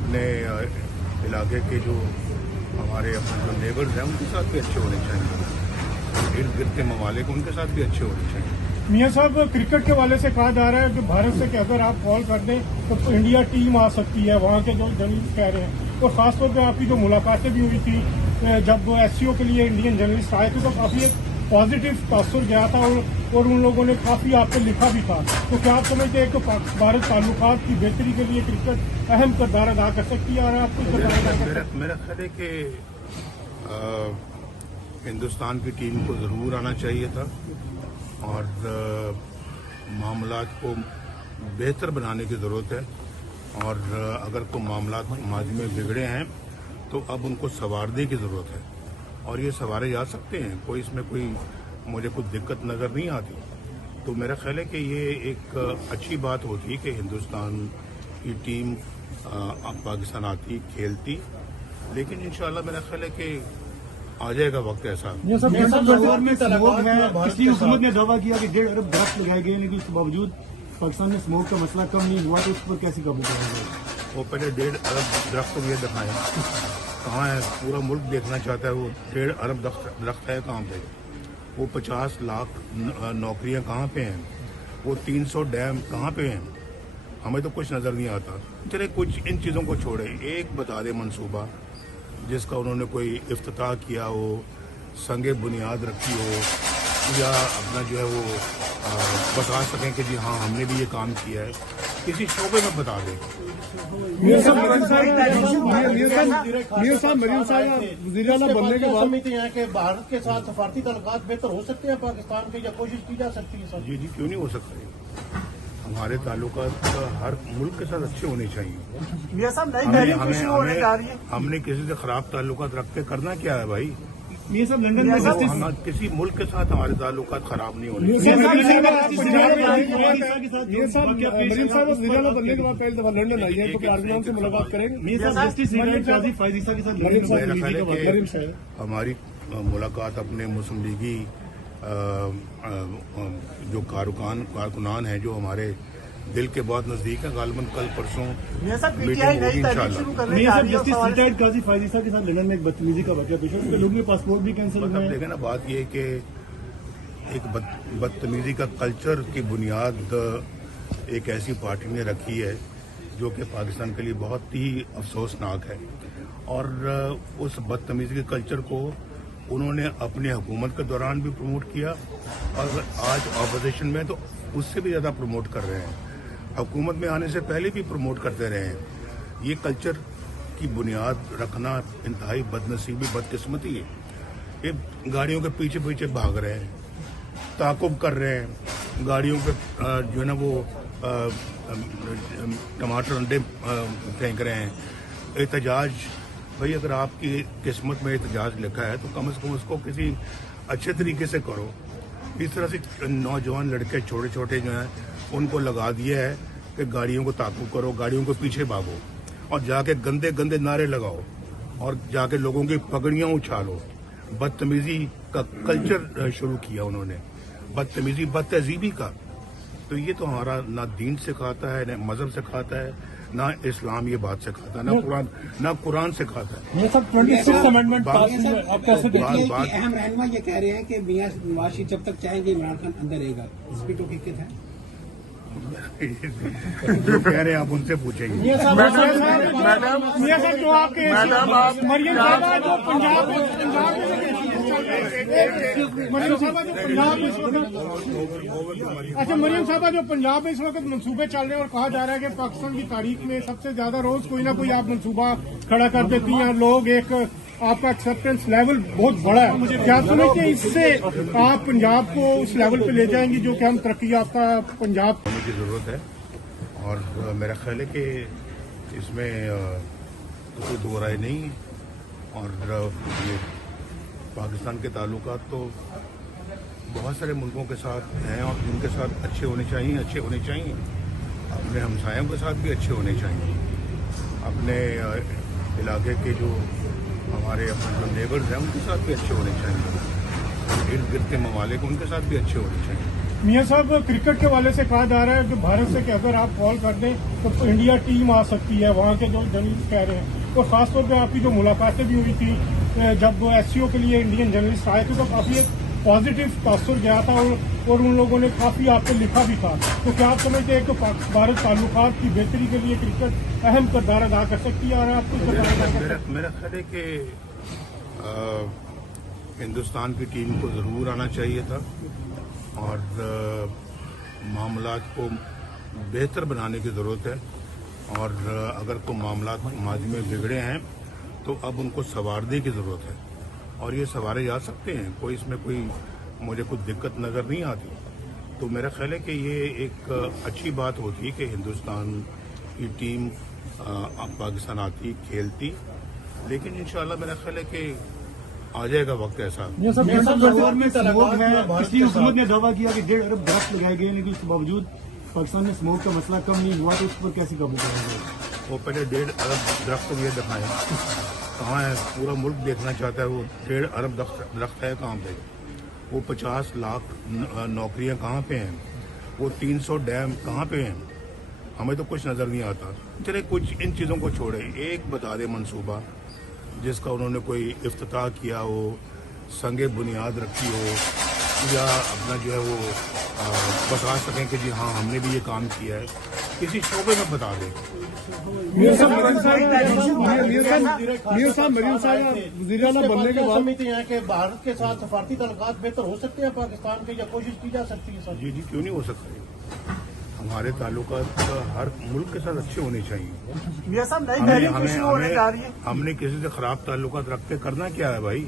अपने इलाके के जो हमारे अपने जो नेबर्स हैं उनके साथ भी अच्छे होने चाहिए, इर्द गिर्द के ममालिक उनके साथ भी अच्छे होने चाहिए। मियां साहब, क्रिकेट के वाले से कहा जा रहा है कि भारत से कि अगर आप कॉल कर दें तो इंडिया टीम आ सकती है, वहाँ के जो जर्नलिस्ट कह रहे हैं। और खासतौर पर आपकी जो मुलाकातें भी हुई थी जब SCO के लिए इंडियन जर्नलिस्ट आए थे तो काफ़ी एक पॉजिटिव तासुर गया था और उन लोगों ने काफ़ी आप पे लिखा भी था। तो क्या आप समझते हैं कि भारत ताल्लुकात की बेहतरी के लिए क्रिकेट अहम किरदार अदा कर सकती है? और आपको मेरा ख्याल है कि हिंदुस्तान की टीम को ज़रूर आना चाहिए था और मामलात को बेहतर बनाने की ज़रूरत है। और अगर कोई मामलात माजी में बिगड़े हैं तो अब उनको संवारने की ज़रूरत है और ये संवारे जा सकते हैं। कोई इसमें कोई मुझे कुछ दिक्कत नज़र नहीं आती। तो मेरा ख्याल है कि ये एक अच्छी बात होती कि हिंदुस्तान की टीम पाकिस्तान आती खेलती, लेकिन इंशाल्लाह मेरा ख्याल है कि आ जाएगा वक्त ऐसा। पिछली हुकूमत ने दावा किया कि 1.5 अरब दरख्त लगाए गए, लेकिन इसके बावजूद पाकिस्तान में स्मोक का मसला कम नहीं हुआ, तो उस पर कैसे काबू किया जाएगा? वो पहले 1.5 अरब दरख्त को ये दिखाएं कहाँ है, पूरा मुल्क देखना चाहता है वो 1.5 अरब दरख्त है कहाँ पे, वो 50 लाख नौकरियां कहाँ पे हैं, वो 300 डैम कहाँ पे हैं, हमें तो कुछ नज़र नहीं आता। चले कुछ इन चीज़ों को छोड़े, एक बता दे मनसूबा जिसका उन्होंने कोई इफ्तिताह किया हो, संगे बुनियाद रखी हो, या अपना जो है वो बता सकें कि जी हाँ हमने भी ये काम किया है, किसी शोबे में बता दें। मियां साहब बनने के बाद हैं कि भारत के साथ सफारती ताल्लुकात बेहतर हो सकते हैं पाकिस्तान के, या कोशिश की जा सकती है सर? जी क्यों नहीं हो सकते। हमारे ताल्लुकात हर मुल्क के साथ अच्छे होने चाहिए। मियां साहब, नई तारीख शुरू होने जा रही है। हमने किसी से खराब ताल्लुकात रख के करना क्या है भाई? मियां साहब, लंदन में जस्टिस किसी मुल्क के साथ हमारे ताल्लुकात खराब नहीं होने बनने के बाद पहली दफा लंदन आई है तो क्या आर्गुनाम से मुलाकात करेंगे? जस्टिस काजी फायजीसा के साथ हमारी मुलाकात अपने मुस्लिम लीगी जो कारकुनान हैं जो हमारे दिल के बहुत नजदीक है, गालिबन कल परसों मीटिंग होगी इंशाल्लाह। जस्टिस रिटायर्ड काजी फायजीसा के साथ लंदन में एक बदतमीजी का वाकया पेश हुआ, लोगों के पासपोर्ट भी कैंसिल हुए। देखें ना, बात ये है कि एक बदतमीजी का कल्चर की बुनियाद एक ऐसी पार्टी ने रखी है जो कि पाकिस्तान के लिए बहुत ही अफसोसनाक है। और उस बदतमीजी के कल्चर को उन्होंने अपनी हुकूमत के दौरान भी प्रमोट किया और आज अपोजिशन में तो उससे भी ज़्यादा प्रमोट कर रहे हैं, हुकूमत में आने से पहले भी प्रमोट करते रहे हैं। ये कल्चर की बुनियाद रखना इंतहाई बदनसीबी बदकिस्मती है। ये गाड़ियों के पीछे पीछे भाग रहे हैं, ताकुब कर रहे हैं, गाड़ियों पे जो है ना वो टमाटर अंडे फेंक रहे हैं। एहतजाज, भाई अगर आपकी किस्मत में एहतजाज लिखा है तो कम से कम उसको किसी अच्छे तरीके से करो। इस तरह से नौजवान लड़के छोटे छोटे जो हैं उनको लगा दिया है कि गाड़ियों को ताकुब करो, गाड़ियों के पीछे भागो और जाके गंदे गंदे नारे लगाओ और जाके लोगों की पगड़ियां उछालो। बदतमीजी का कल्चर शुरू किया उन्होंने, बदतमीजी बदतहजीबी का। तो ये तो हमारा ना दीन सिखाता है, ना मजहब सिखाता है, ना इस्लाम ये बात सिखाता है, ना कुरान सिखाता है। ये सब 26 अमेंडमेंट पास हुए, आप कैसे देखिए? अहम रहनुमा ये कह रहे हैं कि मियां नवाज शरीफ जब तक चाहेंगे इमरान खान अंदर रहेगा, इस पर तो हकीकत है? जो कह रहे हैं आप उनसे पूछेंगे। मियां साहब जो आपके मरियम साहबा जो पंजाब मरियम साहबा जो पंजाब में इस वक्त मंसूबे चल रहे हैं और कहा जा रहा है कि पाकिस्तान की तारीख में सबसे ज्यादा रोज कोई ना कोई आप मंसूबा खड़ा कर देती हैं, लोग एक आपका एक्सेप्टेंस लेवल बहुत बड़ा है। क्या समझ कि इससे आप पंजाब को उस लेवल पे ले जाएंगी जो कि हम तरक्की याफ्ता पंजाब होने की जरूरत है? और मेरा ख्याल है कि इसमें तो कोई दो राय नहीं है। और ये पाकिस्तान के ताल्लुकात तो बहुत सारे मुल्कों के साथ हैं और उनके साथ अच्छे होने चाहिए। अपने हमसायों के साथ भी अच्छे होने चाहिए। अपने इलाके के जो हमारे अपने जो नेबर्स हैं उनके साथ भी अच्छे होने चाहिए, इर्द गिर्द के ममालिक उनके साथ भी अच्छे होने चाहिए। मियां साहब, क्रिकेट के वाले से कहा जा रहा है कि भारत से कि अगर आप कॉल कर दें तो इंडिया टीम आ सकती है, वहाँ के जो जर्नलिस्ट कह रहे हैं। और खासतौर पे आपकी जो मुलाकातें भी हुई थी जब एससीओ के लिए इंडियन जर्नलिस्ट आए थे, तो काफी एक पॉजिटिव तासुर गया था और उन लोगों ने काफी आपको लिखा भी था। तो क्या आप समझते हैं कि भारत ताल्लुकात की बेहतरी के लिए क्रिकेट अहम किरदार अदा कर सकती है? और आपको मेरा ख्याल है कि हिंदुस्तान की टीम को ज़रूर आना चाहिए था और मामलात को बेहतर बनाने की ज़रूरत है। और अगर कोई मामलात माजी में बिगड़े हैं तो अब उनको संवारने की ज़रूरत है और ये संवारे जा सकते हैं। कोई इसमें कोई मुझे कुछ दिक्कत नज़र नहीं आती। तो मेरा ख्याल है कि ये एक अच्छी बात होती कि हिंदुस्तान की टीम अब पाकिस्तान आती खेलती, लेकिन इंशाल्लाह मेरा ख्याल है कि आ जाएगा वक्त ऐसा। लाहौर में स्मोक है, पिछली हुकूमत ने दावा किया कि 1.5 अरब दरख्त लगाए गए, लेकिन इसके बावजूद पाकिस्तान में स्मोक का मसला कम नहीं हुआ, तो उस पर कैसे काबू पाया जाएगा? वो पहले 1.5 अरब दरख्त ये दिखाएं कहाँ है, पूरा मुल्क देखना चाहता है। वो 1.5 अरब दरख्त है कहाँ पे? वो 50 लाख नौकरियां कहाँ पे हैं? वो 300 डैम कहाँ पे हैं? हमें तो कुछ नज़र नहीं आता। चले कुछ इन चीज़ों को छोड़े, एक बता दे मंसूबा जिसका उन्होंने कोई इफ्तिताह किया हो, संगे बुनियाद रखी हो, या अपना जो है वो बता सकें कि जी हाँ हमने भी ये काम किया है, किसी शोबे में बता दें। मियां साहब वज़ीर-ए-आला बनने के बाद समझते हैं कि भारत के साथ सफारती ताल्लुकात बेहतर हो सकते हैं पाकिस्तान के, या कोशिश की जा सकती है? सर जी क्यों नहीं हो सकते? हमारे ताल्लुकात हर मुल्क के साथ अच्छे होने चाहिए। मियां साहब, नई तहरीक शुरू होने जा रही है। हमने किसी से खराब ताल्लुकात रख के करना क्या है भाई?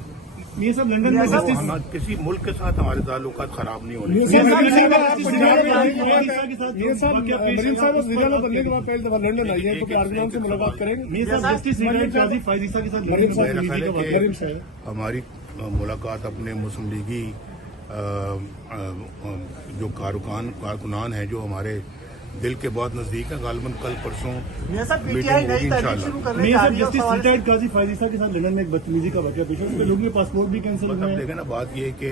मियां साहब, लंदन में जस्टिस किसी मुल्क के साथ हमारे ताल्लुकात खराब नहीं होने मियां साहब वज़ीर-ए-आला बनने के बाद पहली दफा लंदन आई है, तो पार्लियामेंट से मुलाकात करेंगे? मियां साहब, जस्टिस रिटायर्ड काजी फायज़ीसा के साथ लंदन मेरा ख्याल है में कि हमारी मुलाकात अपने मुस्लिम लीगी जो कारकुनान हैं जो हमारे दिल के बहुत नजदीक है, गालिबन कल परसों मियां साहब, मीटिंग पीटीआई होगी नई तहरीक शुरू इंशाल्लाह। करने मियां जा साहब, रही है। जस्टिस रिटायर्ड काजी फायज़ीसा के साथ लंदन में एक बदतमीजी का वाक़या पेश हुआ, उसके लोगों के पासपोर्ट भी कैंसिल हुए मतलब हैं। देखें ना, बात ये है कि